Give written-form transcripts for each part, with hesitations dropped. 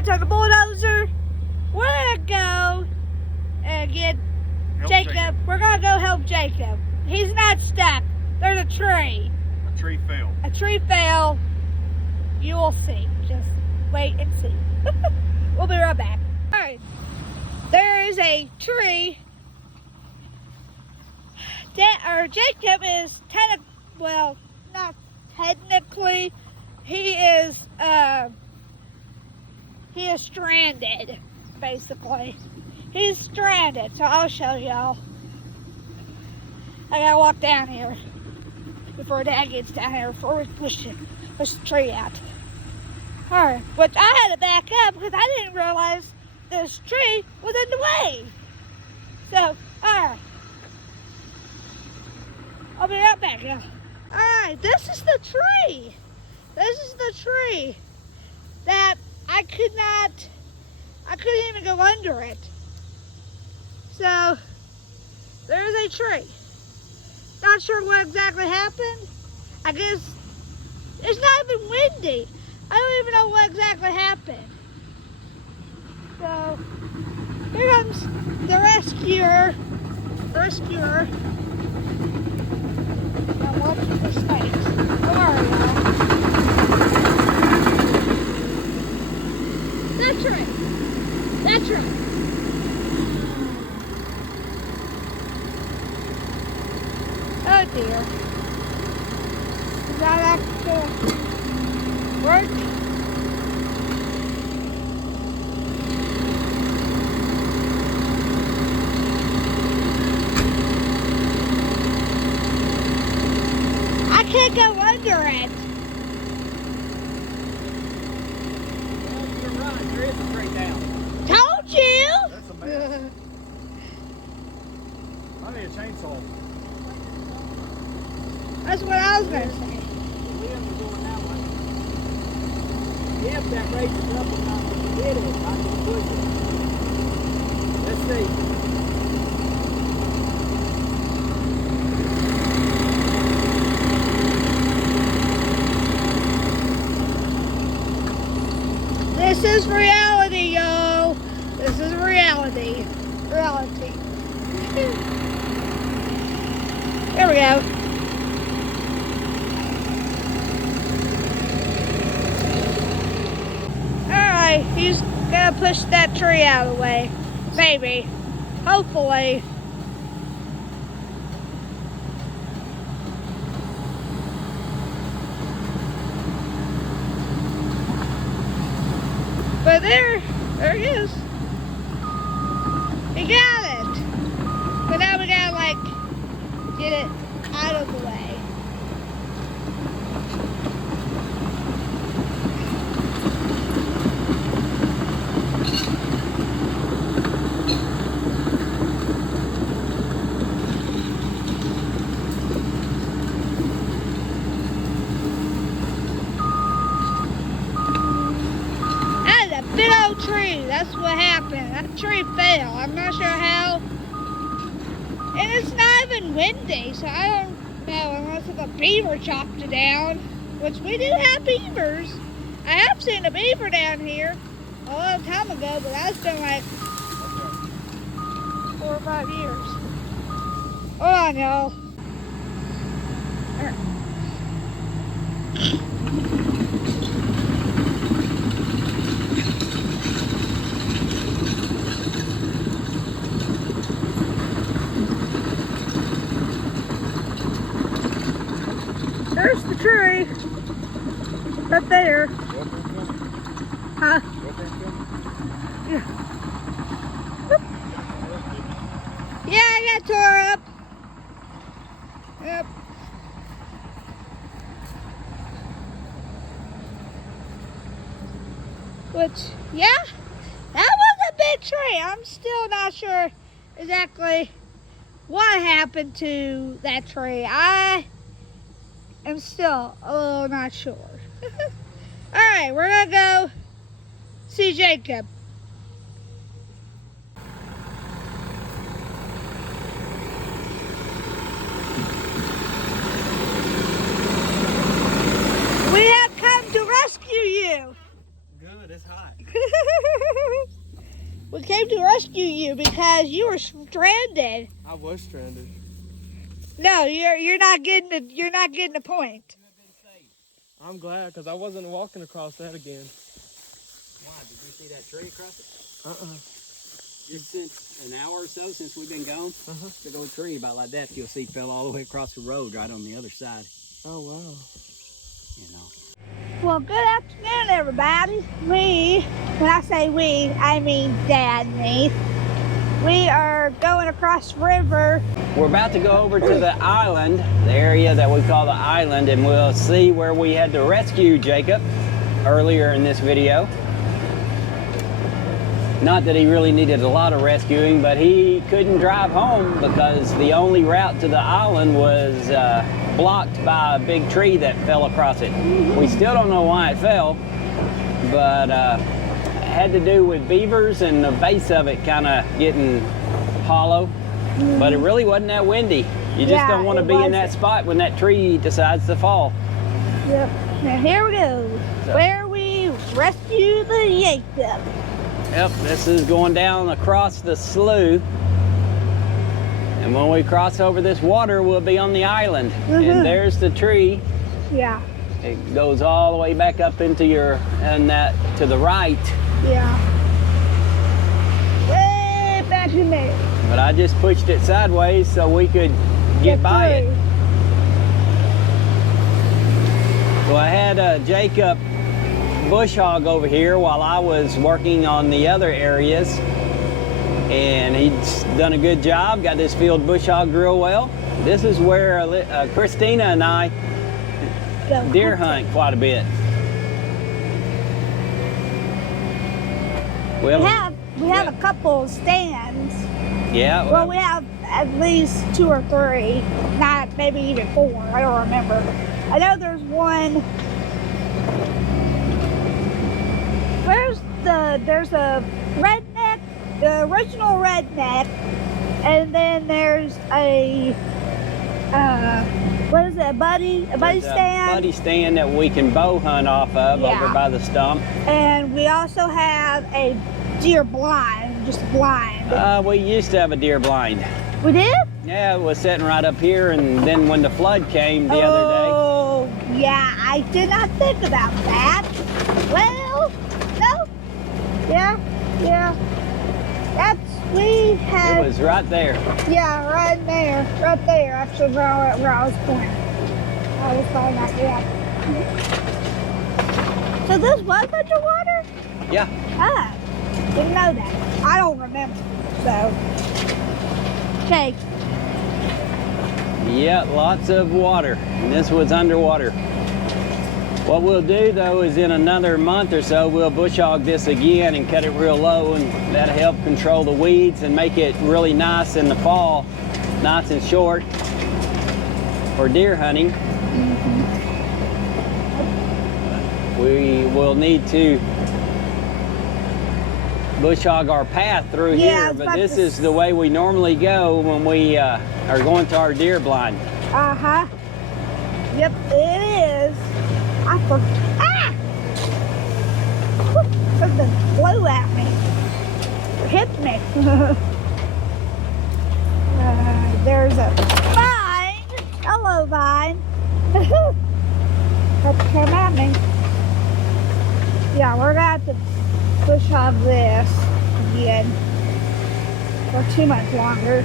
cats on the bulldozer. We're gonna go and get Jacob. We're gonna go help Jacob. He's not stuck. There's a tree. A tree fell. A tree fell. You will see. Just wait and see. We'll be right back. All right. There is a tree. Jacob is well, not technically. He is stranded, basically. He's stranded, so I'll show y'all. I gotta walk down here before Dad gets down here before we push the tree out. Alright, which I had to back up because I didn't realize this tree was in the way. So, alright. I'll be right back, y'all. Alright, this is the tree. This is the tree that I couldn't even go under it. So, there's a tree. Not sure what exactly happened. I guess it's not even windy. I don't even know what exactly happened. So, here comes the rescuer. I'm watching the snakes. How are y'all? That's right. That's right. Oh dear. Is that actually work? I can't go under it. Well, you're right. There is a tree down. Told you. That's a mess. I need a chainsaw. That's what I was going to say. We have to go in that one. If that raises up enough to hit it, I can push it. Let's see. This is reality, y'all. This is reality. Reality. There we go. Alright, he's gonna push that tree out of the way. Maybe. Hopefully. But there he is. He got it. But now we gotta get it out of the way. Big old tree. That's what happened. That tree fell. I'm not sure how. And it's not even windy, so I don't know unless if a beaver chopped it down, which we do have beavers. I have seen a beaver down here a long time ago, but that's been like 4 or 5 years. Oh, I know. There's the tree. Up there. Huh? Yeah. Yeah, I got tore up. Yep. Which, yeah, that was a big tree. I'm still not sure exactly what happened to that tree. I am still a little not sure. Alright, we're gonna go see Jacob. We have come to rescue you. Good. it's hot. We came to rescue you because you were stranded. I was stranded. No, you're not getting the point. I'm glad, because I wasn't walking across that again. Why? Did you see that tree across it? Uh-uh. Since an hour or so since we've been gone, big old tree about like that you'll see fell all the way across the road right on the other side. Oh, wow. You know. Well, good afternoon, everybody. When I say we, I mean Dad and me. We are going across the river. We're about to go over to the island, the area that we call the island, and we'll see where we had to rescue Jacob earlier in this video. Not that he really needed a lot of rescuing, but he couldn't drive home because the only route to the island was blocked by a big tree that fell across it. We still don't know why it fell, but it had to do with beavers and the base of it kind of getting hollow. But it really wasn't that windy. You just don't want to be in that spot when that tree decides to fall. Yep. Now here we go, where we rescue the Jacob. Yep, this is going down across the slough. And when we cross over this water, we'll be on the island. And there's the tree. Yeah. It goes all the way back up into to the right. Yeah. Way back in there. But I just pushed it sideways so we could get by it. So I had Jacob bush hog over here while I was working on the other areas. And he's done a good job, got this field bush hog real well. This is where Christina and I deer hunt quite a bit. Well, we have a couple stands. Yeah. Well, we have at least 2 or 3, not maybe even 4. I don't remember. I know there's one. There's a redneck, the original redneck, and then there's a what is it? A buddy stand. A buddy stand that we can bow hunt off of over by the stump. And we also have a deer blind, just blind. We used to have a deer blind. We did? Yeah, it was sitting right up here, and then when the flood came the other day. Oh, yeah, I did not think about that. Well, no. Yeah. We had. It was right there. Yeah, right there, actually, where I was pointing. I was finding out, yeah. So this was underwater? Yeah. Ah, didn't know that. I don't remember, so. Okay. Yeah, lots of water, and this was underwater. What we'll do though is in another month or so, we'll bush hog this again and cut it real low, and that'll help control the weeds and make it really nice in the fall, nice and short for deer hunting. We will need to bush hog our path through here, but this is the way we normally go when we are going to our deer blind. Uh-huh. Yep, it is. I forgot. Ah! Something flew at me. It hit me. There's a vine. Hello, vine. That came at me. Yeah, we're gonna have to push hog this again for 2 months longer.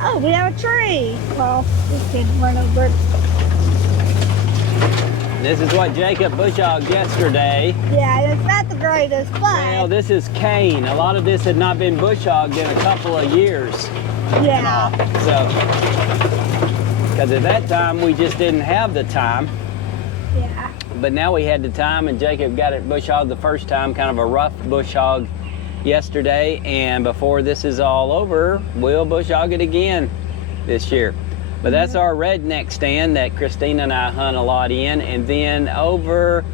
Oh, we have a tree. Well, we can run over it. This is what Jacob bush hogged yesterday. Yeah, and it's not the greatest, but... Well, this is cane. A lot of this had not been bush hogged in a couple of years. Yeah. So, because at that time, we just didn't have the time. Yeah. But now we had the time, and Jacob got it bush hogged the first time, kind of a rough bush hog yesterday, and before this is all over, we'll bush hog it again this year. But that's our redneck stand that Christina and I hunt a lot in, and then over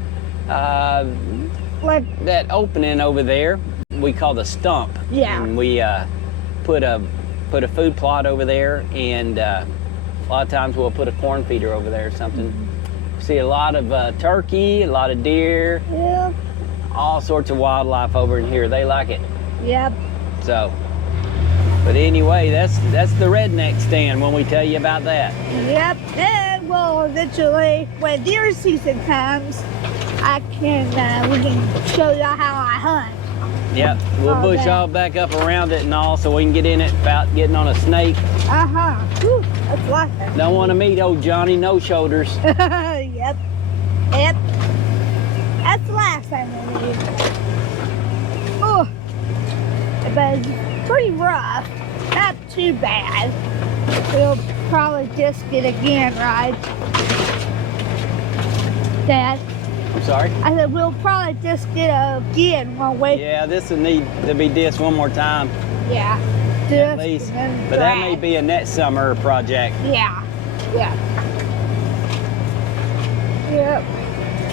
Like that opening over there, we call the stump. Yeah. And we put a food plot over there, and a lot of times we'll put a corn feeder over there or something. See a lot of turkey, a lot of deer, Yep. all sorts of wildlife over in here. They like it. Yep. So, but anyway, that's the redneck stand when we tell you about that. Yep. And we'll eventually, when deer season comes, we can show y'all how I hunt. Yep, we'll push Okay. all back up around it and all so we can get in it without getting on a snake. Uh-huh. Whew, that's like it. Don't want to meet old Johnny No Shoulders. Yep. Yep. That's the last thing we need. Oh, but it's pretty rough. Not too bad. We'll probably disc it again, right? Dad? I'm sorry? I said we'll probably disc it again, won't we? Yeah, this will need to be dissed one more time Yeah. at Disc least. and then But that may drag. be a next summer project. Yeah. Yeah. Yep.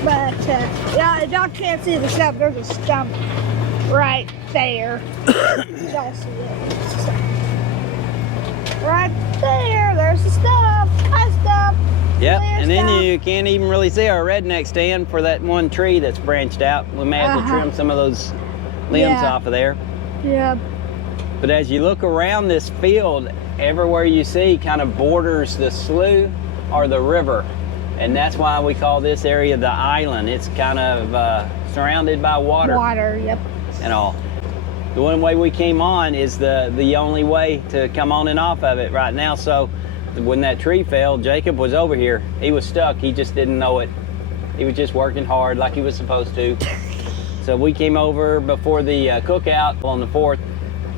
But, yeah, if y'all can't see the stump, there's a stump right there. Y'all see it. Right there, there's the stump. Hi, stump. Yep, There's and then stump. you can't even really see our redneck stand for that one tree that's branched out. We may have to Uh-huh. trim some of those limbs Yeah. off of there. Yep. But as you look around this field, everywhere you see kind of borders the slough or the river. And that's why we call this area the island. It's kind of surrounded by water Water, yep. and all. The one way we came on is the only way to come on and off of it right now. So when that tree fell, Jacob was over here. He was stuck. He just didn't know it. He was just working hard like he was supposed to. So we came over before the cookout on the 4th.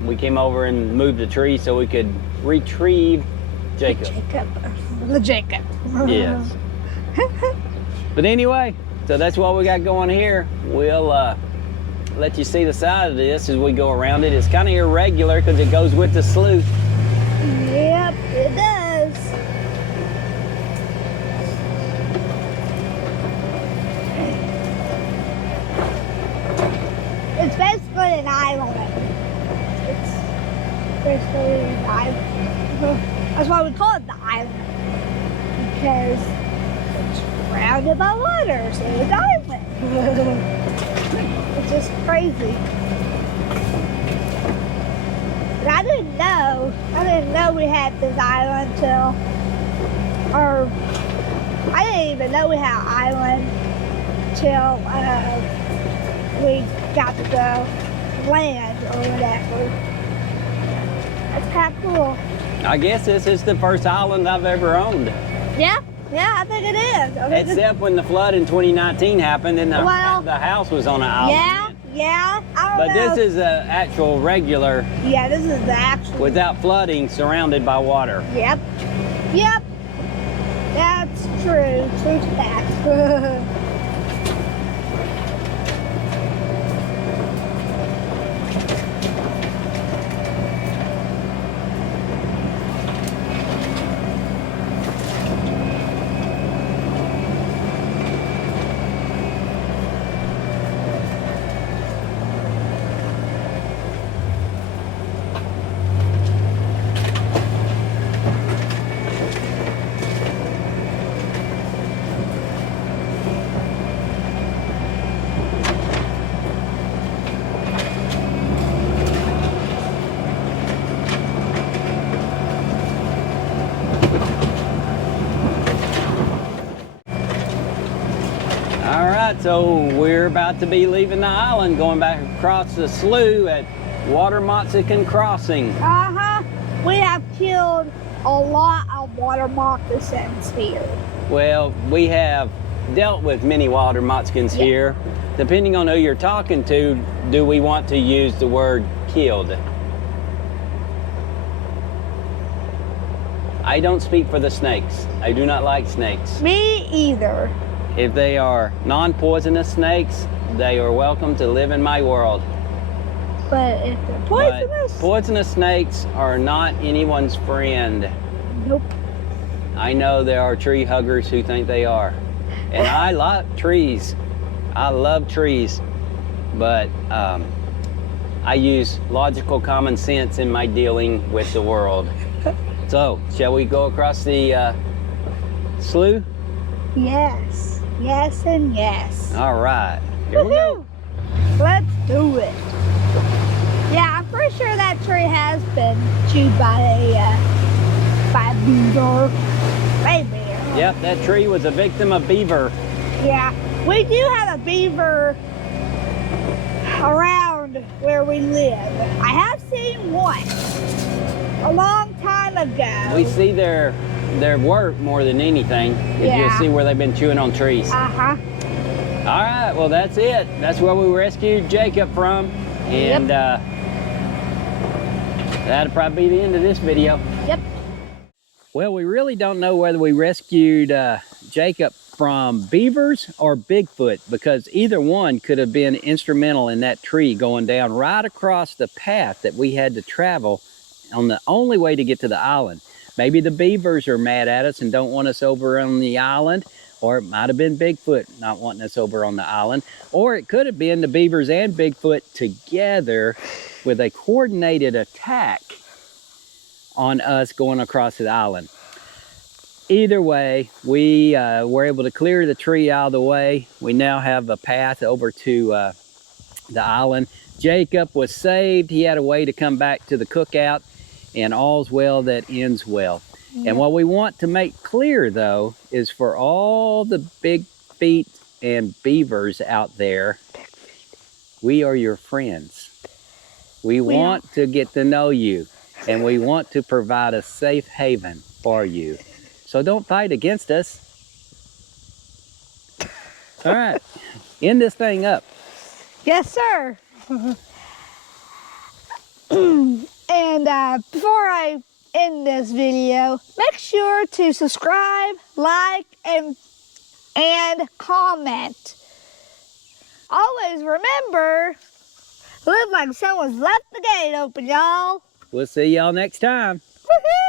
We came over and moved the tree so we could retrieve Jacob. The Jacob. Yes. But anyway, so that's what we got going here. We'll let you see the side of this as we go around it. It's kind of irregular because it goes with the slough. Yep, it does. It's basically an island. It's basically an island. That's why we call it the island. Because it's surrounded by water, so it's an island. It's just crazy. And I didn't know we had this island till, or I didn't even know we had an island till we got the land or whatever. That's kind of cool. I guess this is the first island I've ever owned. Yeah, I think it is. I think Except when the flood in 2019 happened and Well, the house was on an island. yeah, I don't But know. this is an actual regular, Yeah, this is the actual. without flooding, surrounded by water. Yep. That's true. True to that. All right, so we're about to be leaving the island, going back across the slough at Watermoxican Crossing. Uh-huh. We have killed a lot of water moccasins here. Well, we have dealt with many Watermoxicans Yeah. here. Depending on who you're talking to, do we want to use the word killed? I don't speak for the snakes. I do not like snakes. Me either. If they are non-poisonous snakes, they are welcome to live in my world. But if they're But poisonous, poisonous snakes are not anyone's friend. nope. I know there are tree huggers who think they are. And I like trees. I love trees. But I use logical common sense in my dealing with the world. So, shall we go across the slough? Yes. Yes and yes. All right, here we go. Woohoo! Let's do it. Yeah, I'm pretty sure that tree has been chewed by a beaver. Maybe. Yep, that tree was a victim of beaver. Yeah, we do have a beaver around where we live. I have seen one a long time ago. We see their work more than anything. Yeah. You'll see where they've been chewing on trees. Uh-huh. All right, well that's it. That's where we rescued Jacob from. And that'll probably be the end of this video. Yep. Well, we really don't know whether we rescued Jacob from beavers or Bigfoot, because either one could have been instrumental in that tree going down right across the path that we had to travel on the only way to get to the island. Maybe the beavers are mad at us and don't want us over on the island, or it might have been Bigfoot not wanting us over on the island, or it could have been the beavers and Bigfoot together with a coordinated attack on us going across the island. Either way, we were able to clear the tree out of the way. We now have a path over to the island. Jacob was saved. He had a way to come back to the cookout, and all's well that ends well. Yep. And what we want to make clear, though, is for all the big feet and beavers out there, we are your friends. We want to get to know you, and we want to provide a safe haven for you. So don't fight against us. All right, end this thing up. Yes, sir. And before I end this video, make sure to subscribe, like, and comment. Always remember, live like someone's left the gate open, y'all. We'll see y'all next time. Woohoo!